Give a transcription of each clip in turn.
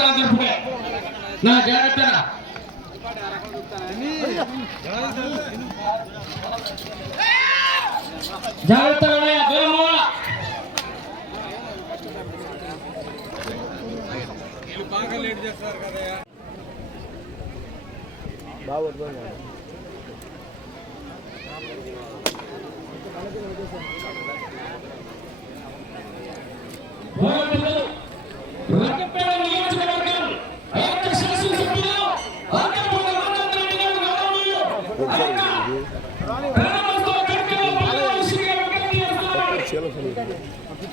రాష్ట్రాల నా జాగ్రత్త. జాగ్రత్తగా దూరం లేట్ చేస్తారు కదా బాబు Right.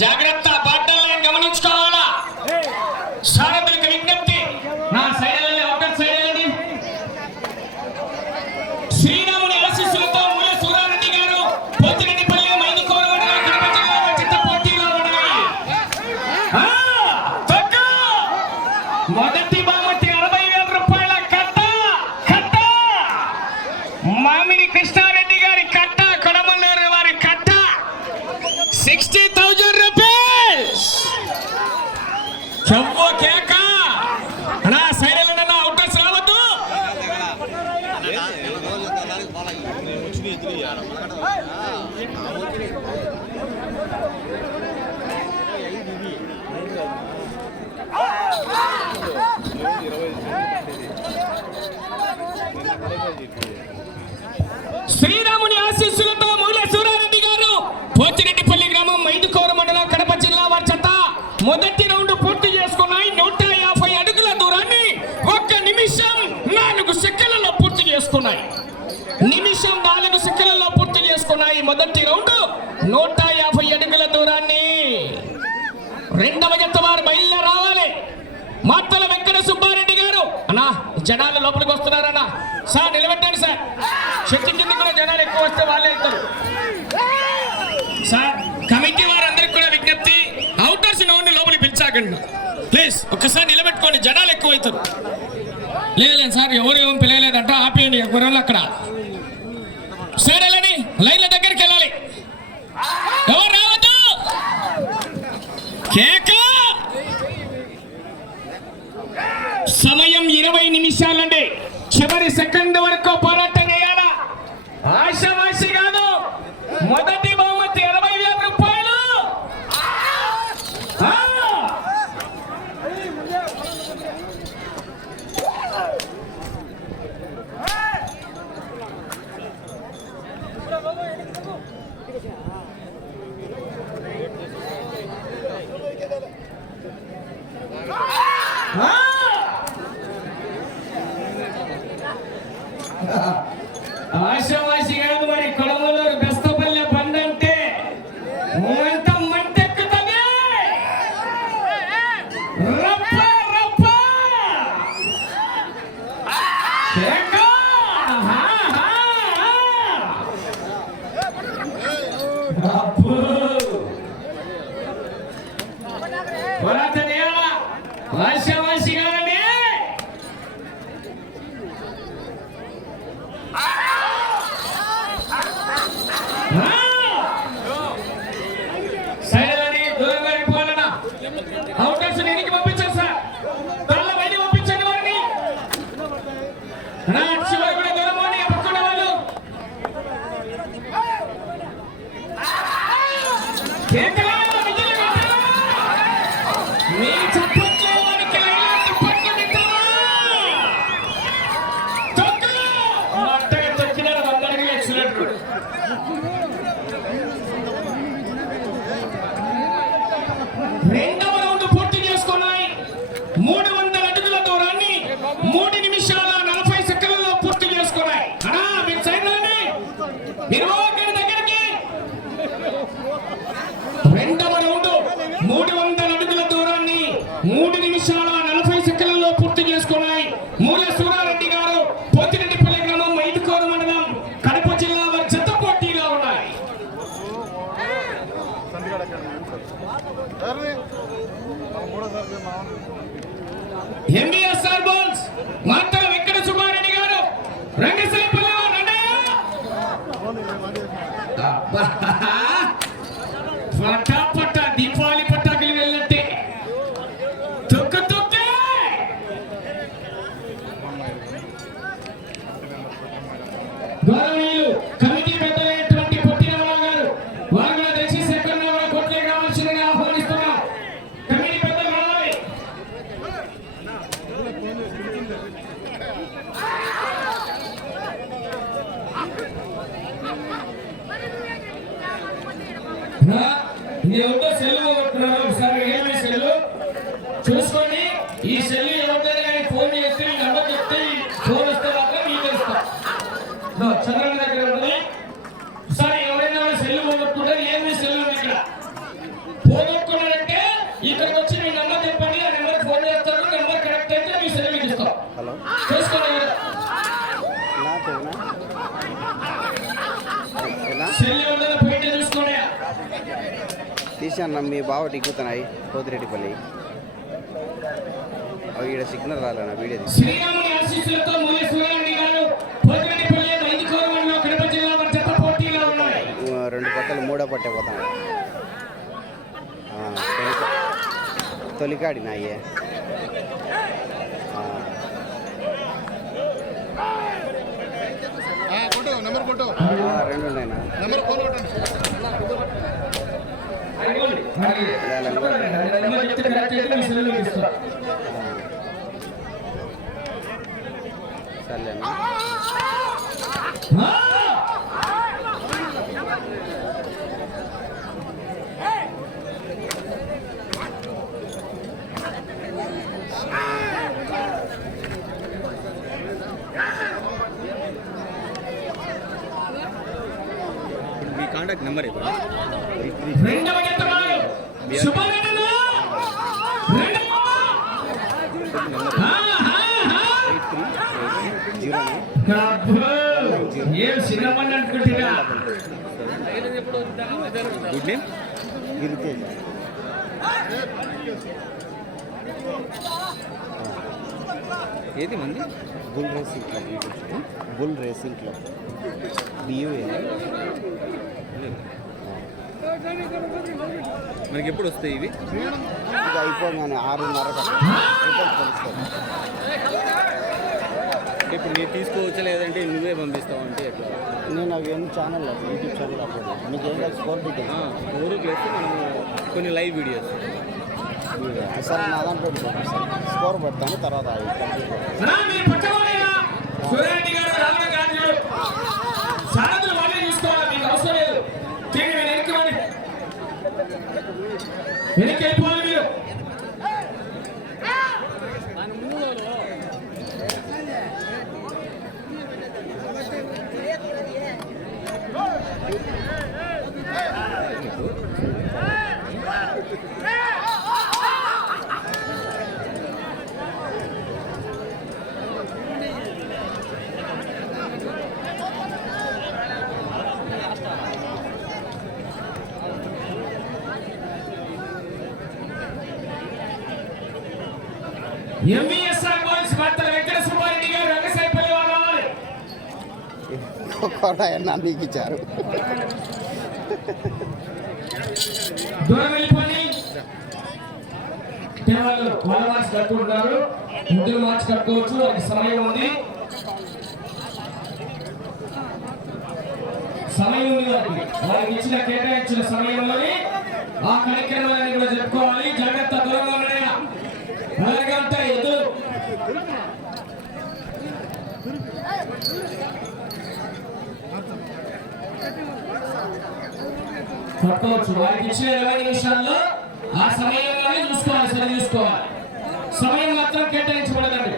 ಜಾಗರಣೆ శ్రీరాముని ఆశీస్సులు మొదటి రౌండ్ నూట యాభై అడుగుల దూరాన్ని రెండవ జత వారు బయలుదేరి రావాలి. మాటల వెంకట సుబ్బారెడ్డి గారు. అన్నా జనాలు లోపలికి వస్తున్నారన్నా. Sir నిలబెట్టండి sir. చెట్టు కింద కూడా జనాలు ఎక్కువ వస్తే వాళ్ళే ఇద్దరు సార్ కమిటీ వారందరికి కూడా విజ్ఞప్తి అవుటర్స్ నోడిని లోపలికి పిలిచాకండి. ప్లీజ్ ఒకసారి నిలబెట్టుకోండి జనాలు ఎక్కువ అవుతారు. లేదు సార్ ఎవరు ఏమో పిలవలేదంట ఆపేయండి ఎవరు అక్కడ. సరేలని లైన్ల దగ్గర కేక! సమయం ఇరవై నిమిషాలండి. చివరి సెకండ్ వరకు పోరాటం చేయాలా? ఆశవాసి కాదు. మొదటి బహుమతి అన్న మీ బావ దిగుతున్నాయి కోతిరెడ్డిపల్లి. అవి ఇక్కడ సిగ్నల్ రాలేనా వీడియో శ్రీరాముడి రెండు పట్టలు మూడో పట్టే పోతాను. తొలికాడి అయ్యే? రెండు గుడ్ ఏది మంది? Bull racing club bull racing club. బియూఏ మనకి ఎప్పుడు వస్తాయి ఇవి? ఇది అయిపోగానే ఆరున్నర తెలుస్తుంది ఇప్పుడు నేను తీసుకోవచ్చు లేదంటే నువ్వే పంపిస్తావు అంటే ఎట్లా? నేను అవి ఏం ఛానల్ యూట్యూబ్ ఛానల్ అప్పుడు మీకు ఏం స్కోర్ డీటెయిల్స్ ప్లస్ మనము కొన్ని లైవ్ వీడియోస్ సరే నా దాంట్లో స్కోర్ పెడతాను తర్వాత కోట నీకు ఇచ్చారు. వాళ్ళ మార్క్స్ కట్టుకుంటున్నారు. ముగ్గురు మార్క్స్ కట్టుకోవచ్చు. వారికి సమయం ఉంది. సమయం ఉంది వారికి వారికి ఇచ్చిన కేటాయించిన సమయంలోనే ఆ కార్యక్రమాన్ని కూడా జరుపుకోవాలి జాగ్రత్త దూరంగా ఉన్నాయా అలాగే వారికి ఇచ్చిన ఇరవై నిమిషాల్లో ఆ సమయంలోనే చూసుకోవాలి సరి చూసుకోవాలి. సమయం మాత్రం కేటాయించబడదండి.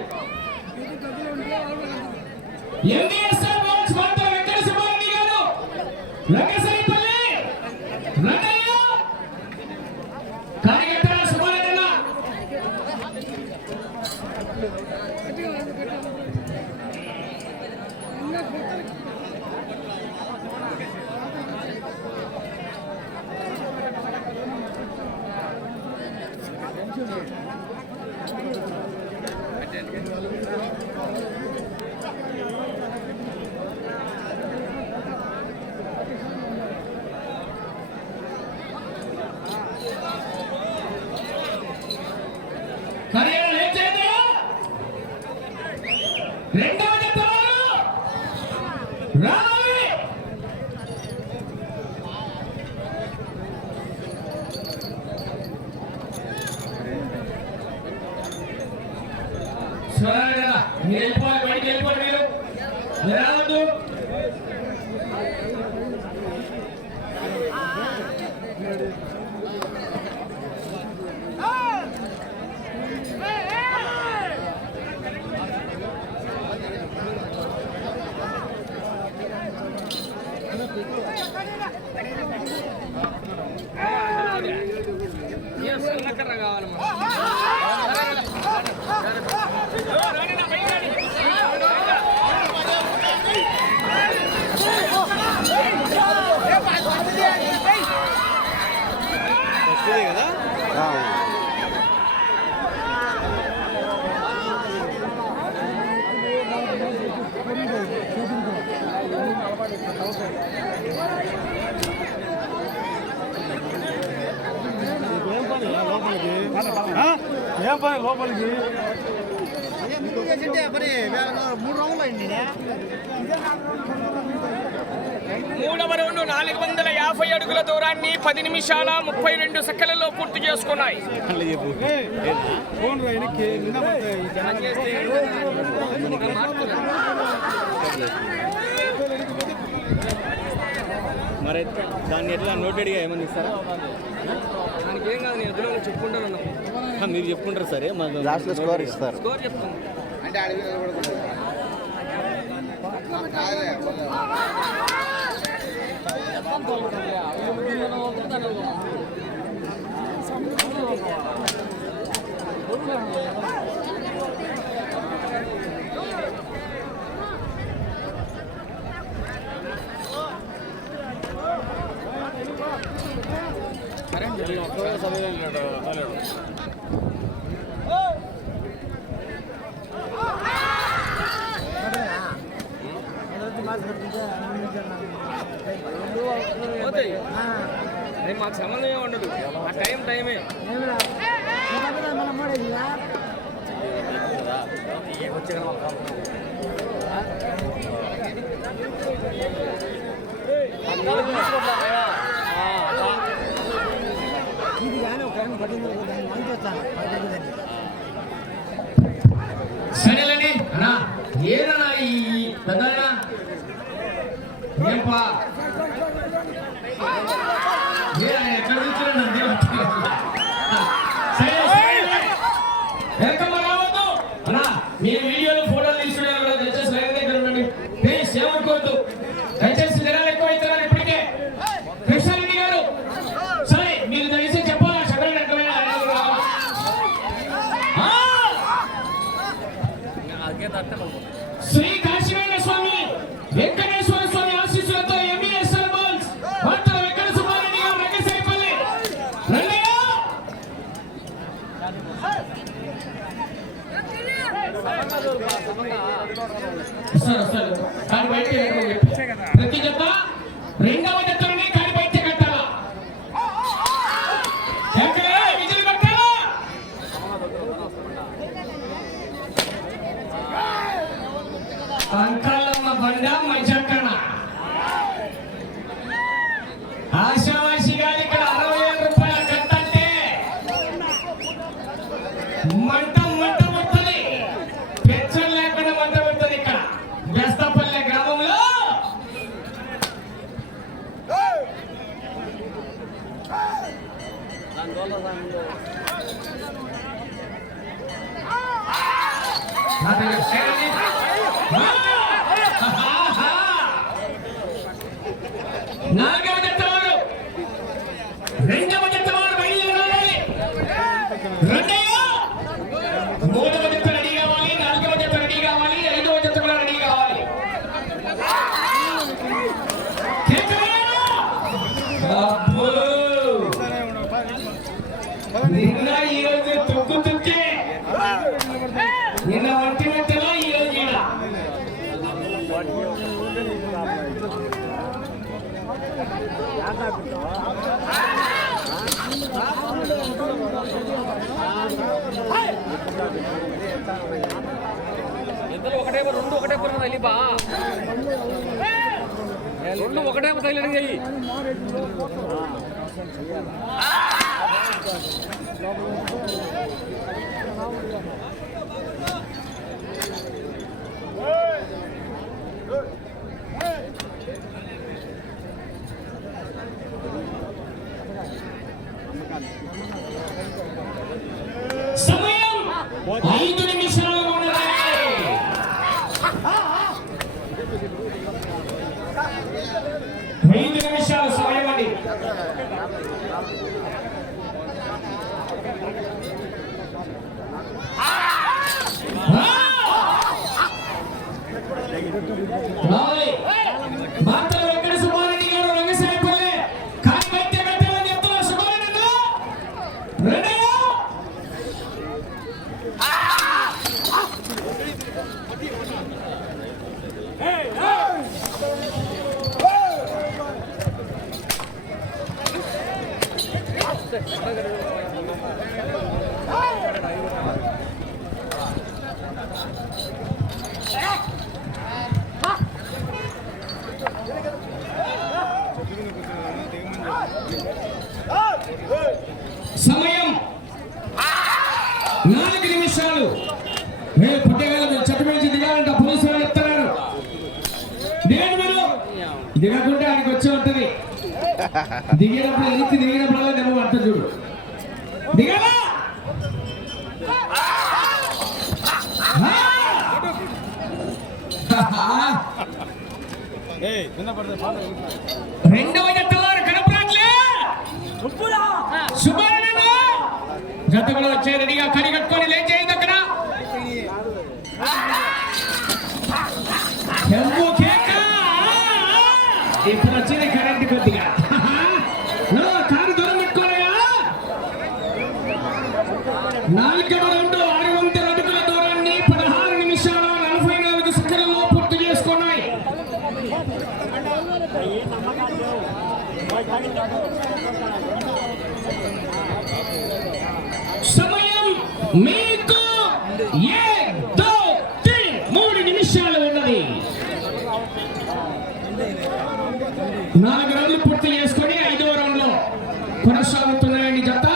ఎండిఎస్ఆర్ బాల్స్ మాత్రం వెంకట సుబ్బారెడ్డి గారు రంగసాయిపల్లి రంగయ్య కార్యకర్తల సుబ్బారెడ్డి అన్న. కార్యాలయం ఏం చేద్దాం? రెండవ జత వారు రావాలి. స్వరాలు కదా మీరు వెళ్ళిపోవాలి బయటికి వెళ్ళిపోండి మీరు మీరు రావద్దు సన్నకర్ర కావాలమ్మా వస్తుంది కదా ఏం పని లోపలికి మూడవ రౌండ్ నాలుగు వందల యాభై అడుగుల దూరాన్ని పది నిమిషాల ముప్పై రెండు సెకండ్లలో పూర్తి చేసుకున్నాయి. మరి దాన్ని ఎట్లా నోటెడ్గా ఏమని ఇస్తారా ఏం కాదు నేను ఎదురు చెప్పుకుంటాను ఉన్నాను ఆ, మీరు చెప్పుకుంటారు సరే మాకు లాస్ట్లో స్కోర్ ఇస్తారు స్కోర్ చెప్తాను పోతాయి అది మాకు సంబంధమే ఉండదు ఆ టైం టైమే సరేలేండి అన్నా ఏదన్నా ఈ పెద్దనా ఏంపా? వస్తారు, వస్తారు. దాన్ని బయట వెళ్ళమని 何 ఇద్దరు ఒకటే రెండు ఒకటే పూర్ణ తగిలి బా రెండు ఒకటే తగిలి అయ్యి సమయం రావాలి. మాతల వెంకట సుబ్బారెడ్డి గారు రంగసాయిపల్లి కాని వైద్య కట్టాలని చెప్తున్నారు సుబ్బారెడ్డి అన్న. రెండయ్య సమయం నాలుగు నిమిషాలు. రే పుట్టగాల మీరు చెట్టు మించి దిగాలంట పోలీసు వాళ్ళు చెప్తున్నారు. దిగండి మీరు దిగకుంటే ఆయనకి వచ్చే ఉంటది. దిగినప్పుడు ఎనికి దిగినప్పుడల్లా దెబ్బ పడుతుంది చూడు. దిగాలా? రెండవ జత వారు కనపడట్లే. సుబ్బారెడ్డి జత కూడా వచ్చే రెడీగా కడి కట్టుకొని లేట్ చేయండి అక్కడ ఇప్పుడు వచ్చింది కరెంట్ కొద్దిగా. మీకు ఏక్, మూడు నిమిషాలు ఉన్నది. నాలుగు రౌండ్లు పూర్తి చేసుకొని ఐదో రౌండ్లో కొనసాగుతున్నాయండి జత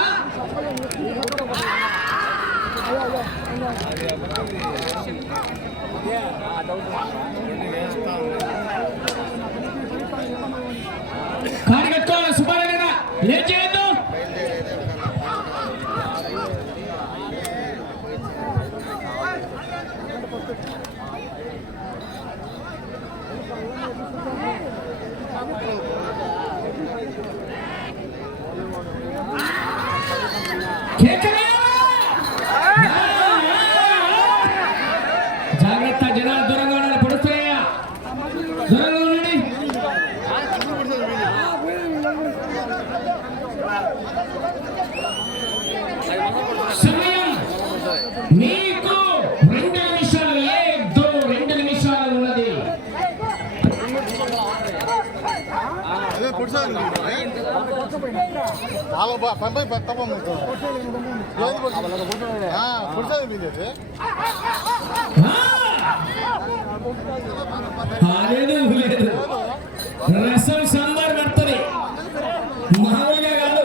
కారు కట్టుకోవాలి సుబ్బారెడ్డి జాగ్రత్త జనాలు దూరంగా ఉండండి పడుస్తాయా దూరంగా ఉండండి. సమయం. మీకు రెండు నిమిషాలు లేదు రెండు పంపై తప్ప పుడిచేది మీది లేదు లేదు. రసం సాంబార్ పడుతుంది. మామూలుగా కాదు.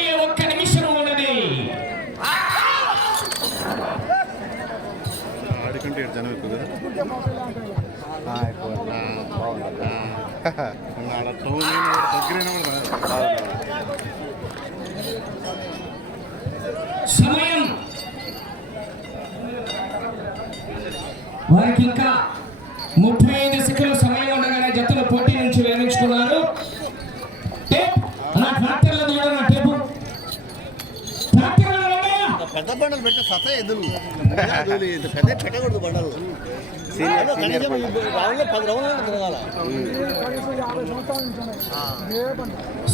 సమయం. వారికి ఇంకా ముప్పై ఐదు సెకండ్ల సమయం ఉండగానే జతలు పోటీ నుంచి విరమించుకున్నారు టేప్ నా ట్రాక్టర్ల ద్వారా నా టేపు. ట్రాక్టర్ల పెద్ద బండలు పెట్టే సత ఎదురు పెద్ద పెట్టకూడదు బండలు.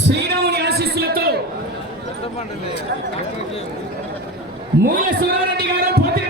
శ్రీరాముని ఆశీస్సులతో మూల సూరారెడ్డి గారు పోటీ